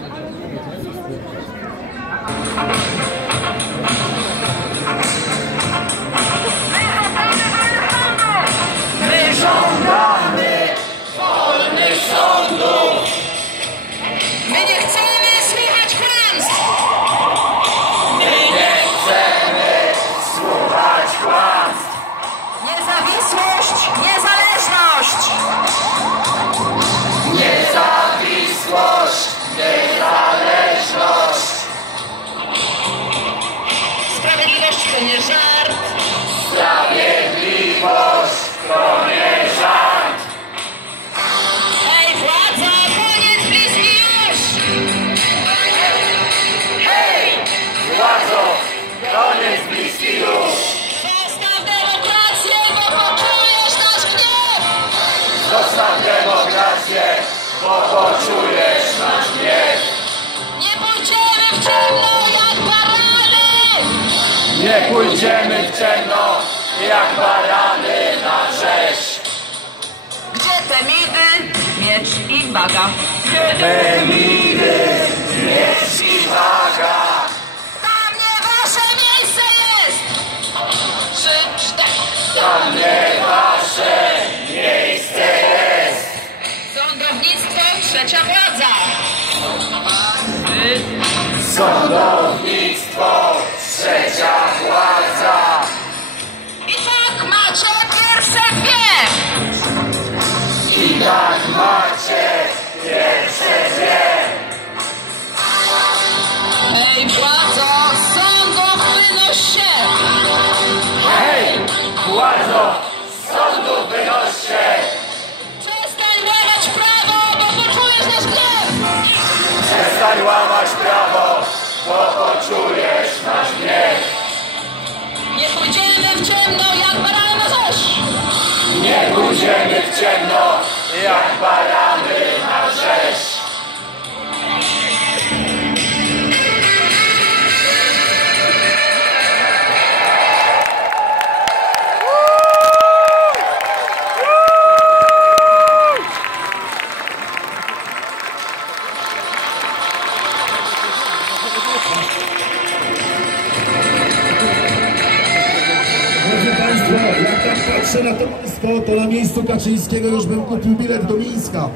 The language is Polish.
감사합니다. To nie żart! Sprawiedliwość to nie żart. Ej, władza, koniec bliski już! Hej, władzo, koniec bliski już. Zostaw demokrację, bo poczujesz nasz gniew! Zostaw demokrację, bo poczujesz nasz gniew. Nie pójdziemy w ciemno, jak barany na rzeź. Gdzie te midy, miecz i waga? Temidy, miecz i waga. Tam nie wasze miejsce jest! Trzy, cztery! Tam nie wasze miejsce jest. Sądownictwo, trzecia władza! Sądownictwo, macie pierwsze dwie. Ej, władzo, sądów wynoś się! Hej, władzo, sądu wynoś się. Przestań łamać prawo, bo poczujesz nasz gniew! Przestań łamać prawo, bo poczujesz nasz gniew. Nie pójdziemy w ciemno jak barany na! Nie pójdziemy w ciemno, jak barany Państwo, jak tak patrzę na to państwo, to na miejscu Kaczyńskiego już bym kupił bilet do Mińska.